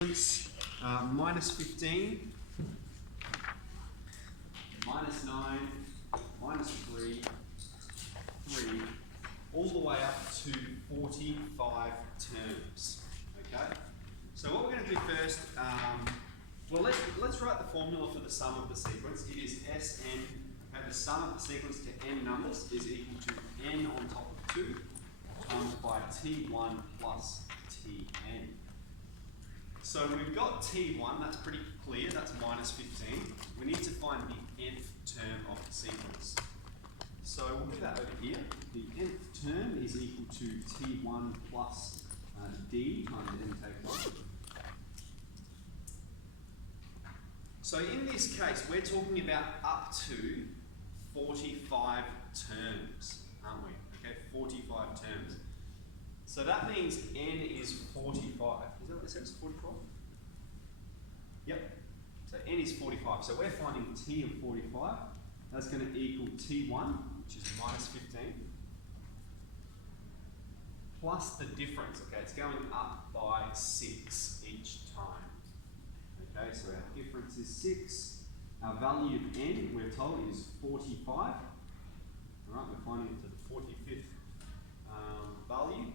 Minus 15, minus 9, minus 3, 3, all the way up to 45 terms. Okay? So what we're going to do first, well, let's write the formula for the sum of the sequence. It is Sn, okay, the sum of the sequence to n numbers is equal to n on top of 2 times by t1 plus tn. So we've got t1, that's pretty clear, that's minus 15. We need to find the nth term of the sequence. So we'll do that over here. The nth term is equal to t1 plus d times n take 1. So in this case, we're talking about up to 45 terms, aren't we? Okay, 45 terms. So that means n is 45. Is that what it says, 45? Yep. So n is 45. So we're finding t of 45. That's going to equal t1, which is minus 15, plus the difference. Okay, it's going up by 6 each time. Okay, so our difference is 6. Our value of n, we're told, is 45. All right, we're finding it to the 45th value.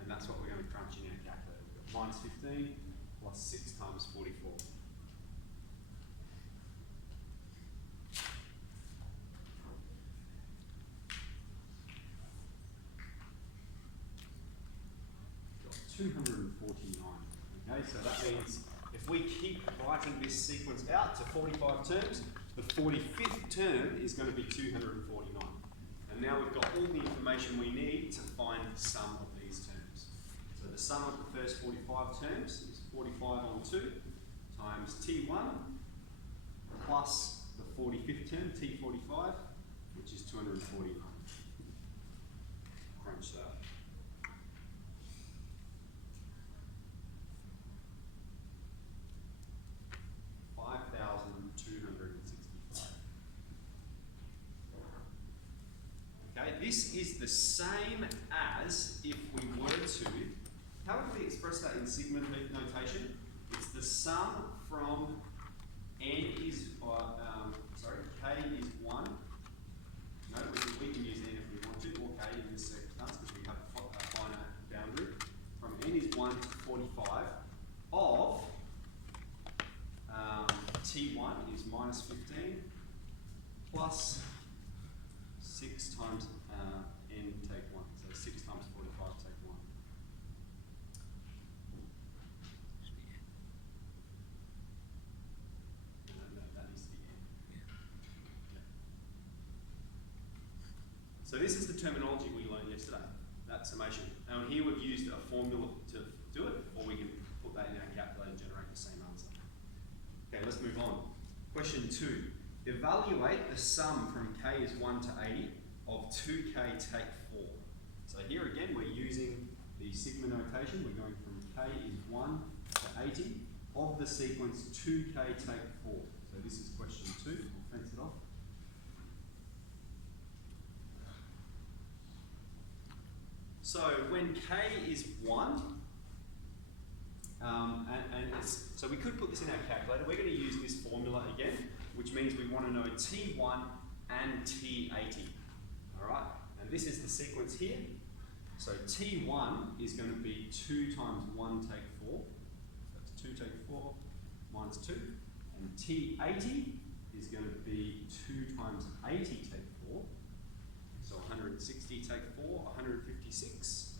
And that's what we're going to crunch in our calculator. We've got minus 15 plus 6 times 44. Got 249. Okay, so that means if we keep writing this sequence out to 45 terms, the 45th term is going to be 249. And now we've got all the information we need to find the sum of these terms. So the sum of the first 45 terms is 45 on 2 times t1 plus the 45th term, t45, which is 249. Crunch that. Okay, this is the same as if we were to, how would we express that in sigma notation? It's the sum from n is, k is 1. No, we can use n if we want to, or k in this circumstance because we have a finite boundary. From n is 1 to 45 of t1 is minus 15 plus 6 times n take 1. So 6 times 45 take 1. No, that needs to be n. Yeah. So this is the terminology we learned yesterday, that summation. Now here we've used a formula to do it, or we can put that in our calculator and generate the same answer. Okay, let's move on. Question 2. Evaluate the sum from k is 1 to 80 of 2k take 4. So here again, we're using the sigma notation. We're going from k is 1 to 80 of the sequence 2k take 4. So this is question 2. We'll fence it off. So when k is 1, so we could put this in our calculator. We're going to use this formula again, which means we want to know t1 and t80. All right, and this is the sequence here. So t1 is going to be 2 times 1 take 4. That's 2 take 4 minus 2. And t80 is going to be 2 times 80 take 4. So 160 take 4, 156.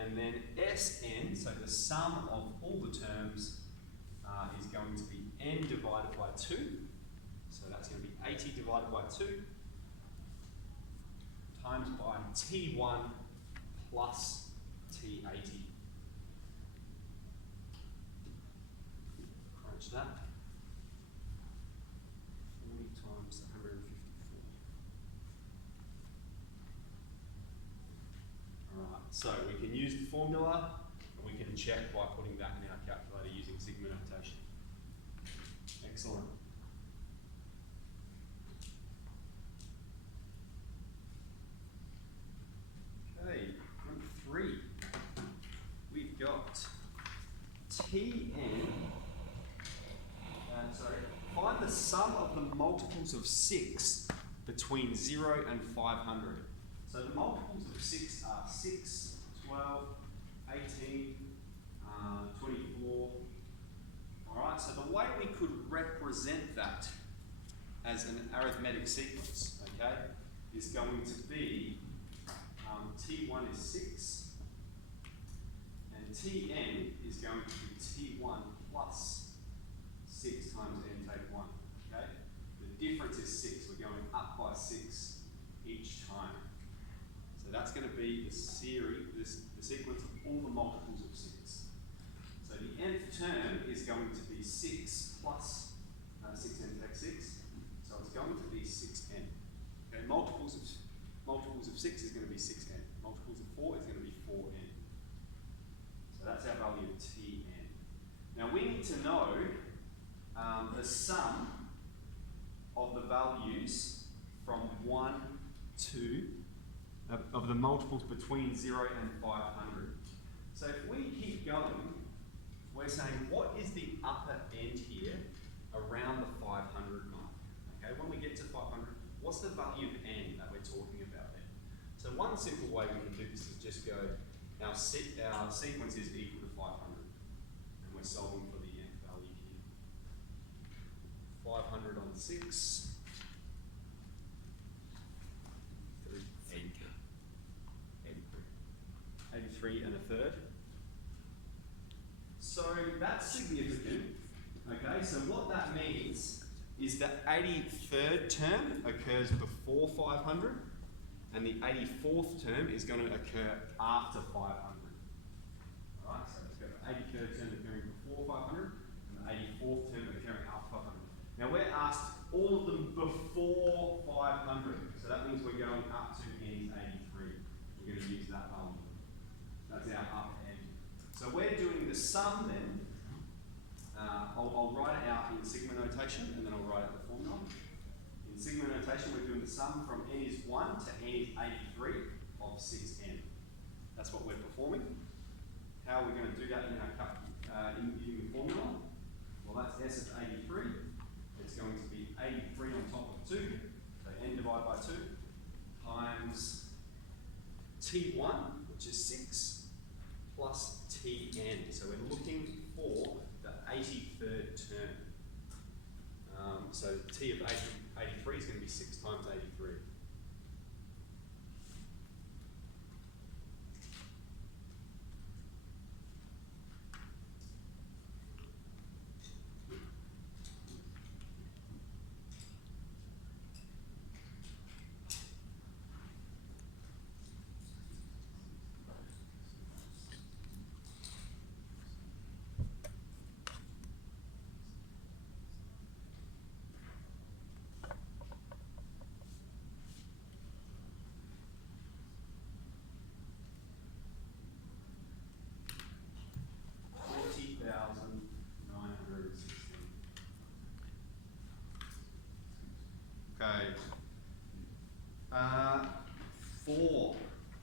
And then Sn, so the sum of all the terms is going to be n divided by 2. So that's going to be 80 divided by 2 times by t1 plus t80. Crunch that. 40 times 154. Alright, so we can use the formula and we can check by putting that in our calculator using sigma notation. Excellent. Okay, number 3. We've find the sum of the multiples of 6 between 0 and 500. So the multiples of 6 are 6, 12, 18, 24. Alright, so the way we could represent that as an arithmetic sequence, okay, is going to be T1 is 6, and Tn is going to be T1 plus 6 times n take 1, okay? The difference is 6, we're going up by 6 each time. So that's going to be the series, the sequence of all the multiples of 6. So the nth term is going to be 6 plus 6n take 6, so it's going to be 6n. Okay, multiples of 6 is going to be 6n. Multiples of 4 is going to be 4n. So that's our value of Tn. Now we need to know the sum of the values from 1 to, of the multiples between 0 and 500. So if we keep going, we're saying what is the upper end here around the 500 mark? Okay, when we get to 500, what's the value of n that we're talking about there? So one simple way we can do this is just go, our sequence is equal to 500, and we're solving for the nth value here. 500 on 6. 83 and a third. So that's significant. Okay, so what that means is the 83rd term occurs before 500, and the 84th term is going to occur after 500. Alright, so it's got the 83rd term occurring before 500, and the 84th term occurring after 500. Now we're asked all of them before 500, so that means we're going up to n is 83. We're going to use that value. That's our upper end. So we're doing the sum then. I'll write it out in sigma notation, and then I'll write out the formula. In sigma notation, we're doing the sum from n is 1 to n is 83 of 6n. That's what we're performing. How are we going to do that in our in the formula? Well, that's s of 83. It's going to be 83 on top of 2, so n divided by 2, times t1, which is 6, plus tn. So we're looking for the 83rd term. So t of 83 is going to be 6 times 83. Okay. 4.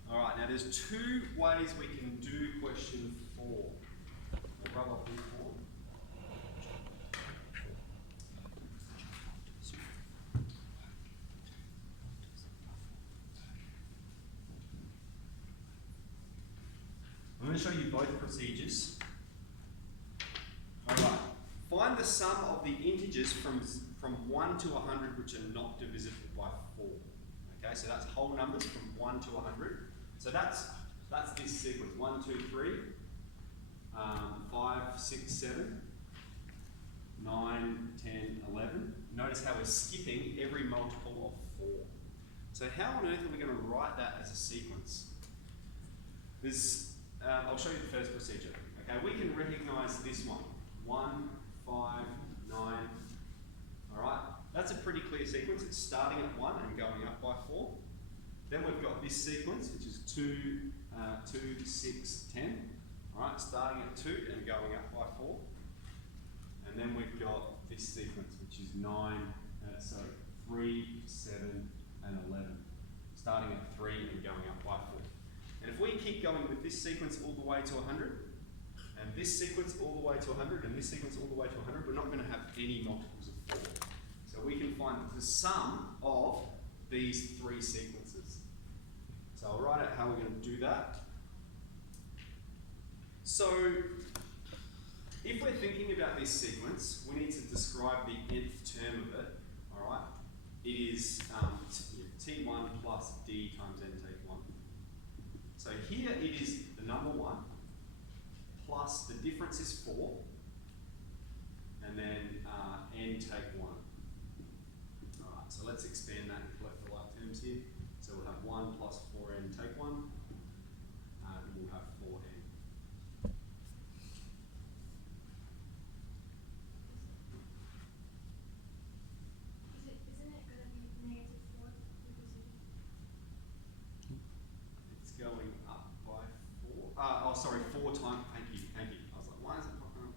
All right, now there's 2 ways we can do question 4. I'll rub off this 4. I'm going to show you both procedures. All right. Find the sum of the integers from 1 to 100 which are not divisible by 4. Okay, so that's whole numbers from 1 to 100. So that's this sequence: 1, 2, 3, 5, 6, 7, 9, 10, 11. Notice how we're skipping every multiple of 4. So how on earth are we going to write that as a sequence? I'll show you the first procedure. Okay, we can recognize this one: 1, 5, 9. All right, that's a pretty clear sequence. It's starting at 1 and going up by 4. Then we've got this sequence, which is 2, 2, 6, 10. All right, starting at 2 and going up by 4. And then we've got this sequence, which is 3, 7, and 11. Starting at 3 and going up by 4. And if we keep going with this sequence all the way to 100, and this sequence all the way to 100, and this sequence all the way to 100, we're not going to have any multiples of 4. So we can find the sum of these three sequences. So I'll write out how we're going to do that. So if we're thinking about this sequence, we need to describe the nth term of it. All right, it is t1 plus d times n take 1. So here it is the number 1 plus the difference is 4, and then n take 1. All right, so let's expand that and collect the like terms here. So we'll have 1 plus 4n take 1, and we'll have 4n. Isn't it going to be negative 4? It's going up by 4. Sorry, 4 times. Thank you. I was like, why is it popping up?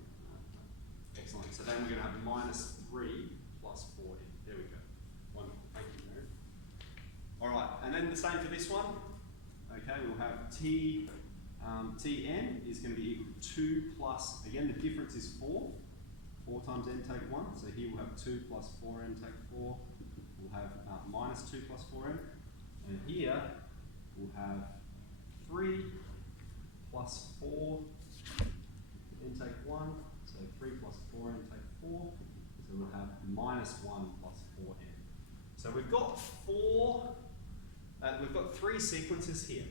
Excellent. So then we're going to have minus 3 plus 4n. There we go. Wonderful. Thank you, Mary. All right, and then the same for this one. Okay, we'll have Tn is going to be equal to 2 plus, again, the difference is 4. 4 times n take 1. So here we'll have 2 plus 4n take 4. We'll have minus 2 plus 4n. And here we'll have 3 plus 4 n take 1. So 3 plus 4n take 4. So we'll have minus 1 plus 4n. So we've got we've got 3 sequences here.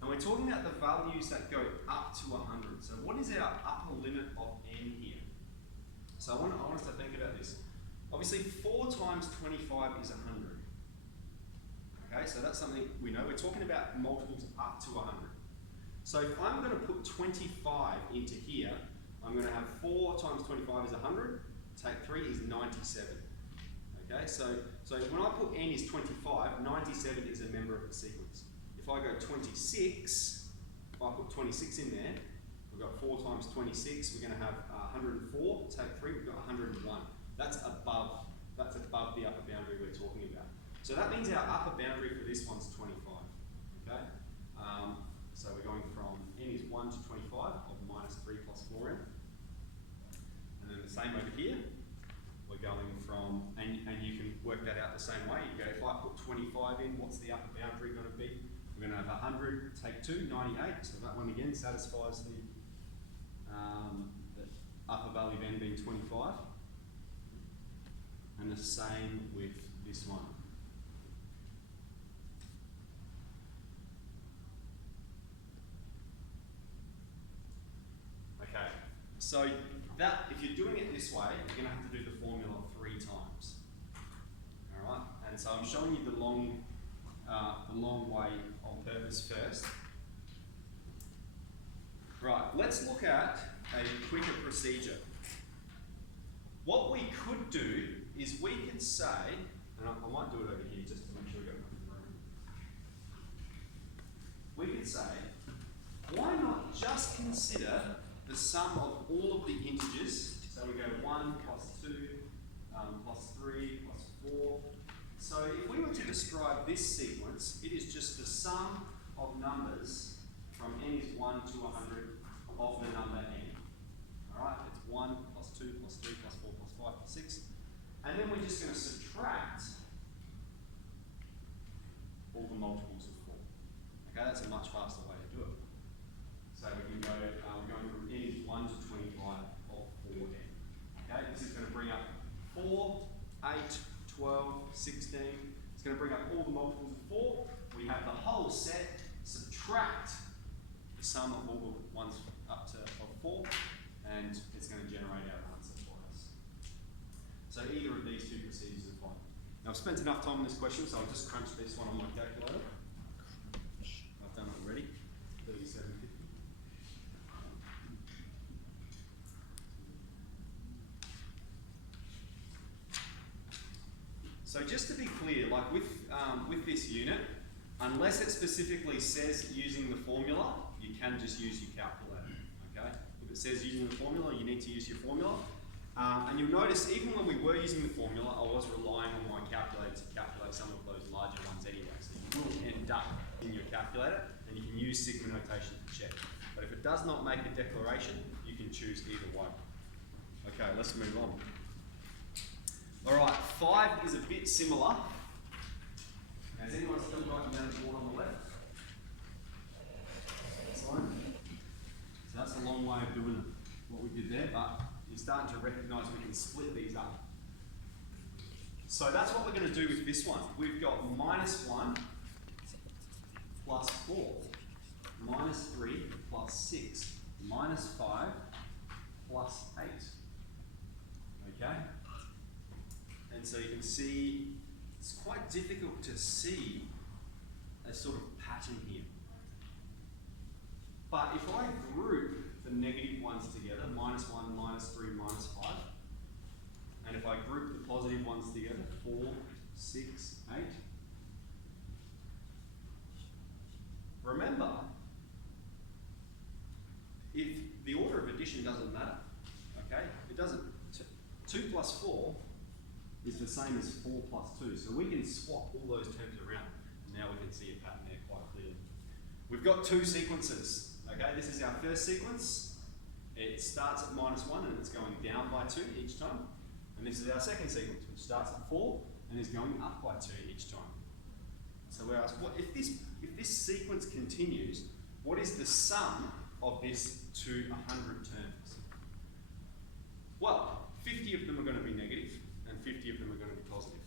And we're talking about the values that go up to 100. So what is our upper limit of n here? So I want us to think about this. Obviously 4 times 25 is 100. Okay, so that's something we know. We're talking about multiples up to 100. So if I'm going to put 25 into here, I'm going to have 4 times 25 is 100, take 3 is 97. Okay, so when I put n is 25, 97 is a member of the sequence. If I go 26, if I put 26 in there, we've got 4 times 26, we're going to have 104, take 3, we've got 101. That's above the upper boundary we're talking about. So that means our upper boundary for this one's 25. Okay? So we're going from n is 1 to 25 of minus 3 plus 4n. And then the same over here. We're going from, and you can work that out the same way. You go, if I put 25 in, what's the upper boundary going to be? We're going to have 100, take 2, 98. So that one again satisfies the upper value of n being 25. And the same with this one. Okay, so that, if you're doing it this way, you're going to have to do the formula 3 times. All right, and so I'm showing you the long way on purpose first. Right, let's look at a quicker procedure. What we could do is we could say, and I might do it over here just to make sure we got enough room. We could say, why not just consider the sum of all of the integers? So we go 1 plus 2 plus 3 plus 4. So if we were to describe this sequence, it is just the sum of numbers from n is 1 to 100 of the number n. Alright, it's 1 plus 2 plus 3 plus 4 plus 5 plus 6. And then we're just going to subtract all the multiples of 4. Okay, that's a much faster way to do it. So we can go, we're going from n is 1 to 25 of 4n. Okay, this is going to bring up 4, 8, 12, 16. It's going to bring up all the multiples of 4. We have the whole set, subtract the sum of all the ones up to of 4, and it's going to generate our answer for us. So either of these two procedures are fine. Now I've spent enough time on this question, so I'll just crunch this one on my calculator. I've done it already. 3750. So just to be clear, like with this unit, unless it specifically says using the formula, you can just use your calculator. Okay? If it says using the formula, you need to use your formula. And you'll notice even when we were using the formula, I was relying on my calculator to calculate some of those larger ones anyway. So you will end up in your calculator, and you can use sigma notation to check. But if it does not make a declaration, you can choose either one. Okay, let's move on. Alright, 5 is a bit similar. Has anyone still writing down the board on the left? Excellent. So that's a long way of doing what we did there, but you're starting to recognise we can split these up. So that's what we're going to do with this one. We've got -1 plus 4, -3 plus 6, -5 plus 8. Okay? And so you can see it's quite difficult to see a sort of pattern here. But if I group the negative ones together, -1, -3, -5, and if I group the positive ones together, 4, 6, 8, remember, if the order of addition doesn't matter, okay, it doesn't, 2 plus 4 is the same as 4 plus 2, so we can swap all those terms around, and now we can see a pattern there quite clearly. We've got 2 sequences, okay, this is our first sequence, it starts at -1 and it's going down by 2 each time, and this is our second sequence, which starts at 4 and is going up by 2 each time. So we're asked, if this sequence continues, what is the sum of this to 100 terms? Well, 50 of them are going to be negative, and 50 of them are going to be positive.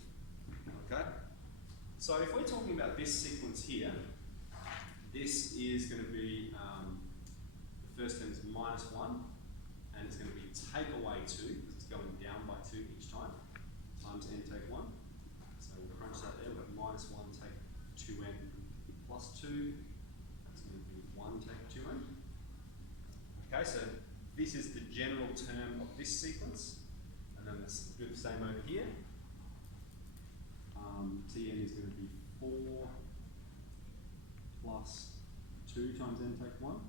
Okay? So if we're talking about this sequence here, this is going to be, the first term is -1, and it's going to be take away 2, because it's going down by 2 each time, times n take 1. So we'll crunch that there, we've got -1 take 2n plus 2, that's going to be 1 take 2n. Okay, so this is the general term of this sequence, and then let's do the same over here. Tn is going to be 4 plus 2 times n take 1.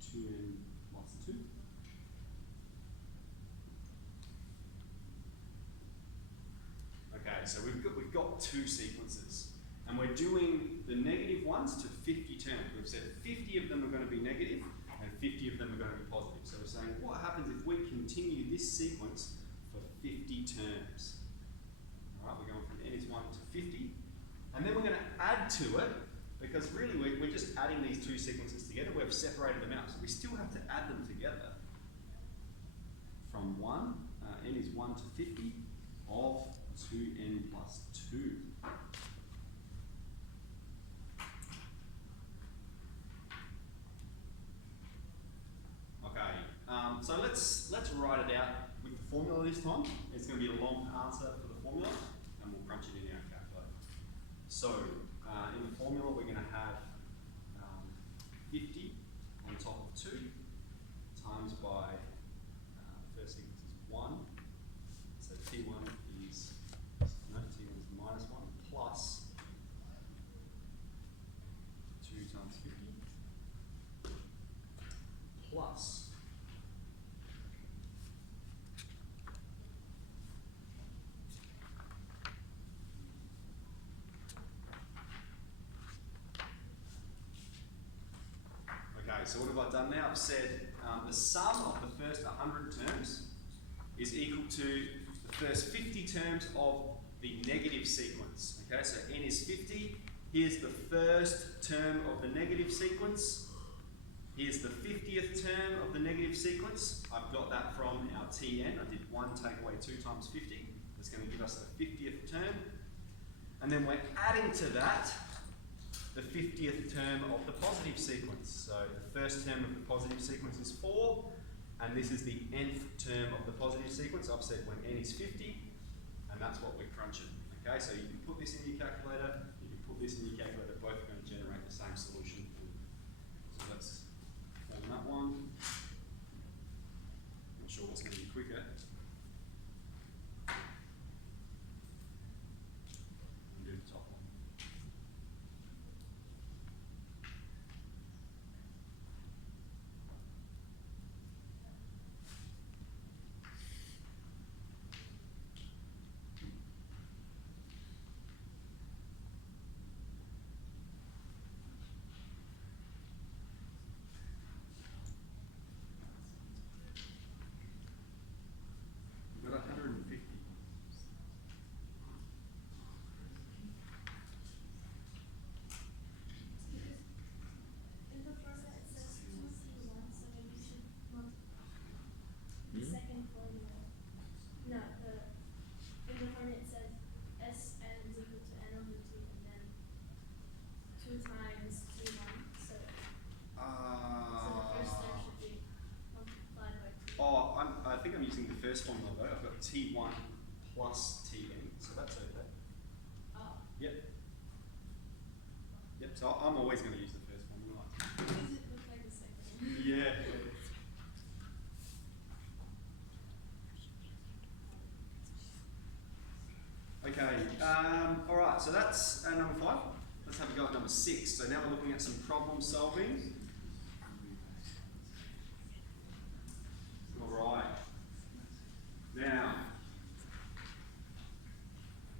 2n plus 2. Okay, so we've got 2 sequences, and we're doing the negative ones to 50 terms. We've said 50 of them are going to be negative, and 50 of them are going to be positive. So we're saying, what happens if we continue this sequence for 50 terms? All right, we're going from n is 1 to 50, and then we're going to add to it, because really we're just adding these 2 sequences together. We've separated them out, so we still have to add them together. From 1, n is 1 to 50 of 2n plus 2. Okay, so let's write it out with the formula this time. It's going to be a long answer for the formula, and we'll crunch it in our calculator. So in the formula, we're going to have 50 on top of 2 times by first sequence is 1. So T1 is -1 plus 2 times 50 plus okay, so what have I done now? I've said the sum of the first 100 terms is equal to the first 50 terms of the negative sequence. Okay, so n is 50. Here's the first term of the negative sequence. Here's the 50th term of the negative sequence. I've got that from our Tn. I did 1 take away 2 times 50. That's going to give us the 50th term. And then we're adding to that the 50th term of the positive sequence. So the first term of the positive sequence is 4, and this is the nth term of the positive sequence. I've said when n is 50, and that's what we're crunching. Okay, so you can put this in your calculator, you can put this in your calculator, both are going to generate the same solution. So let's form that one. Not sure what's going to be quicker. And do the top one. first formula though. I've got T1 plus Tn, so that's okay. Oh. Yep. Yep, so I'm always going to use the first formula. Does it look like the second? Yeah. Okay, alright, so that's number 5. Let's have a go at number 6. So now we're looking at some problem solving. Alright. Now,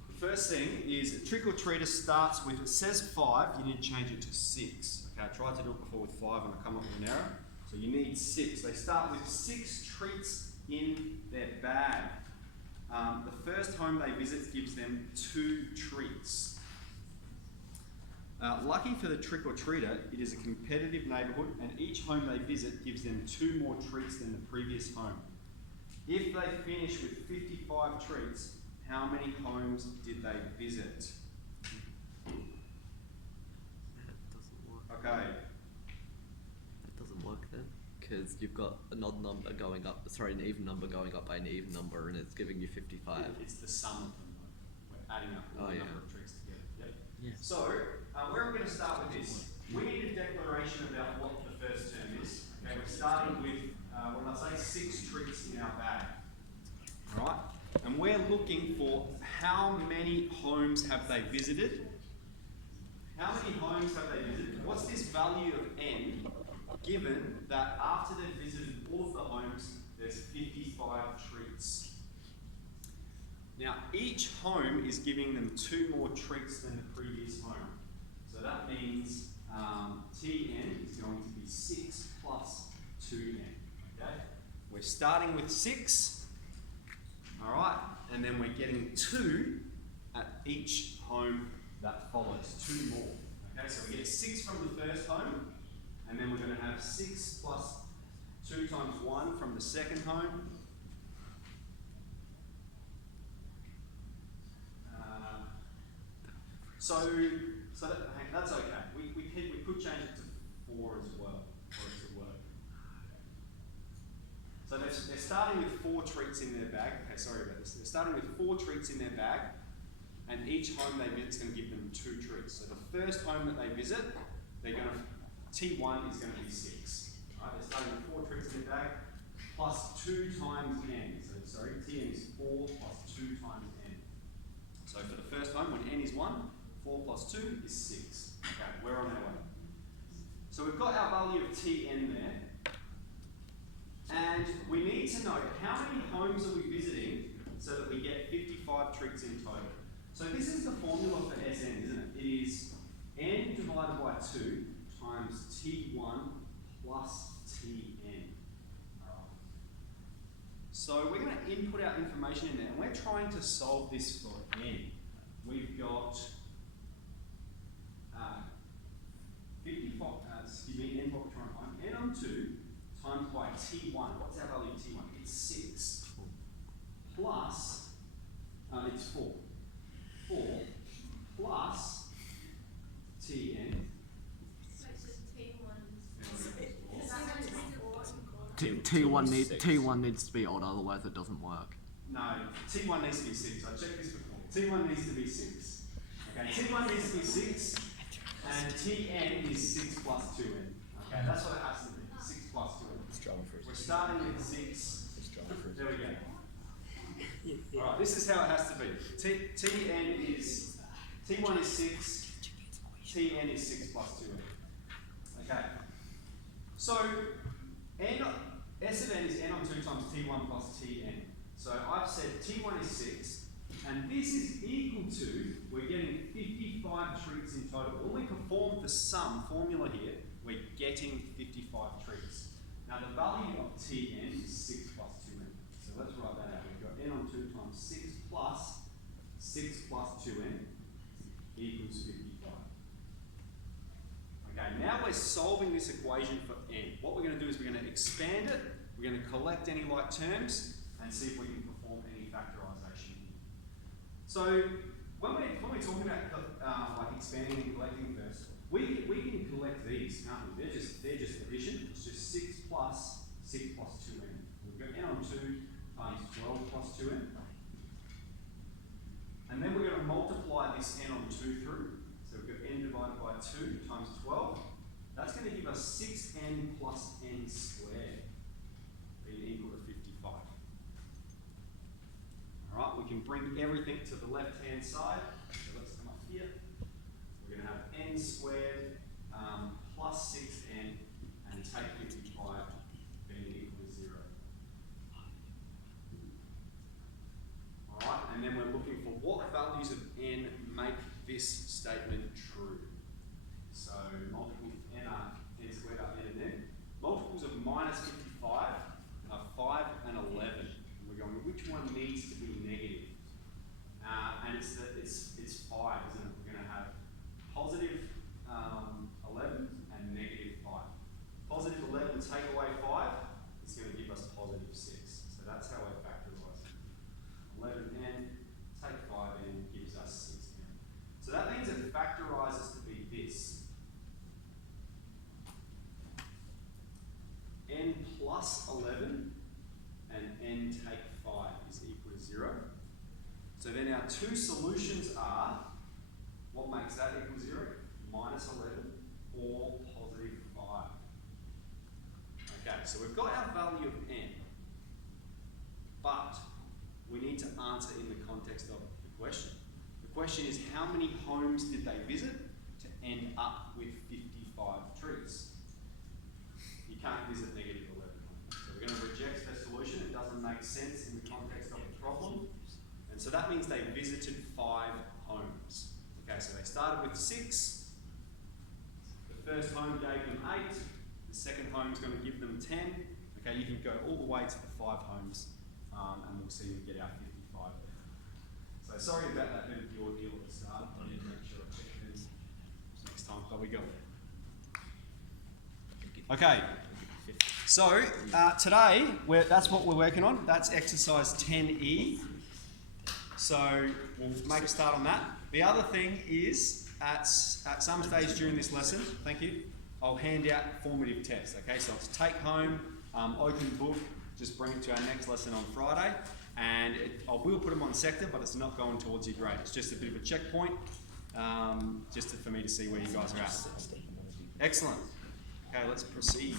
the first thing is trick or treater starts with, it says 5, you need to change it to 6. Okay, I tried to do it before with 5 and I come up with an error. So you need 6. They start with 6 treats in their bag. The first home they visit gives them 2 treats. Lucky for the trick or treater, it is a competitive neighbourhood and each home they visit gives them 2 more treats than the previous home. If they finish with 55 treats, how many homes did they visit? That doesn't work. Okay. That doesn't work then, because you've got an odd number going up, sorry, an even number going up by an even number, and it's giving you 55. It's the sum of them. We're adding up the number of treats together. Yep. Yeah. So, where are we going to start with this? We need a declaration about what the first term is. Okay, we're starting with, when I say 6 treats in our bag. Alright? And we're looking for how many homes have they visited? How many homes have they visited? What's this value of n, given that after they've visited all of the homes, there's 55 treats? Now, each home is giving them 2 more treats than the previous home. So that means Tn is going to be 6 plus 2n. Okay? We're starting with 6, all right, and then we're getting 2 at each home that follows, 2 more. Okay, so we get 6 from the first home, and then we're going to have 6 plus 2 times 1 from the second home. So that's okay. We could change it to 4 as well for it to work. So they're starting with 4 treats in their bag. Okay, sorry about this. They're starting with 4 treats in their bag, and each home they visit is going to give them 2 treats. So the first home that they visit, they're going to T1 is going to be 6. Right? They're starting with 4 treats in their bag plus 2 times n. So sorry, Tn is 4 plus 2 times n. So for the first home, when n is 1, 4 plus 2 is 6. Okay, we're on our way. So we've got our value of Tn there. And we need to know how many homes are we visiting so that we get 55 treats in total. So this is the formula for Sn, isn't it? It is n divided by 2 times T1 plus Tn. So we're going to input our information in there, and we're trying to solve this for n. We've got 55, n what we're trying to find, n on 2 times by T1. What's our value of T1? It's 6 plus, it's 4. 4 plus Tn. T1 needs to be odd, otherwise it doesn't work. No, T1 needs to be 6. I checked this before. T1 needs to be 6. Okay, T1 needs to be 6, and Tn is 6 plus 2n. Okay, that's what it has to be. 6 plus 2n. We're starting with 6. There we go. Alright, this is how it has to be. Tn is, T1 is 6, Tn is 6 plus 2n. Okay. So, S of n is n on 2 times T1 plus Tn. So I've said T1 is 6, and this is equal to, we're getting 55 treats in total. When we perform the sum formula here, we're getting 55 treats. Now the value of Tn is 6 plus 2n. So let's write that out. We've got n on 2 times 6 plus 2n equals 55. Okay, now we're solving this equation for n. What we're going to do is we're going to expand it, we're going to collect any like terms, and see if we can perform any factorisation. So when we're talking about like expanding and collecting first, we can collect these, can't we? They're just addition. It's just 6 plus 2n. We've got n on 2 times 12 plus 2n. And then we're going to multiply this n on 2 through. So we've got n divided by 2 times 12. That's going to give us 6n plus n squared, being equal to 55. Alright, we can bring everything to the left-hand side. So let's come up here. We're going to have n squared plus 6n and take 55 being equal to 0. Alright, and then we're looking for what values of n make this statement true. So multiples of n are n squared are n and n. Multiples of minus 55 are 5 and 11. And we're going, which one needs to be negative? And it's 5, isn't it? We're going to have positive 11 and negative 5. Positive 11 take away 5 is going to give us positive 6. So that's how we're factorising. 11n take 5n gives us 6n. So that means it factorises to be this. N plus 11 and n take 5 is equal to 0. So then our two solutions are, what makes that equal 0? Minus 11 or positive 5. Okay, so we've got our value of n, but we need to answer in the context of the question. The question is, how many homes did they visit to end up with 55 trees? You can't visit negative 11 homes. So we're going to reject the solution. It doesn't make sense in the context of the problem. And so that means they visited 5 homes. Okay, so they started with 6. The first home gave them 8. The second home is going to give them 10. Okay, you can go all the way to the 5 homes, and we'll see we get our 55 there. So sorry about that bit of the ordeal at the start. I need to make sure I check this next time, but we got there. Okay, so today that's what we're working on. That's exercise 10E. So we'll make a start on that. The other thing is, at some stage during this lesson, thank you, I'll hand out formative tests. Okay, so it's take home, open book, just bring it to our next lesson on Friday, and I will put them on sector, but it's not going towards your grade. It's just a bit of a checkpoint, just for me to see where you guys are at. Excellent. Okay, let's proceed.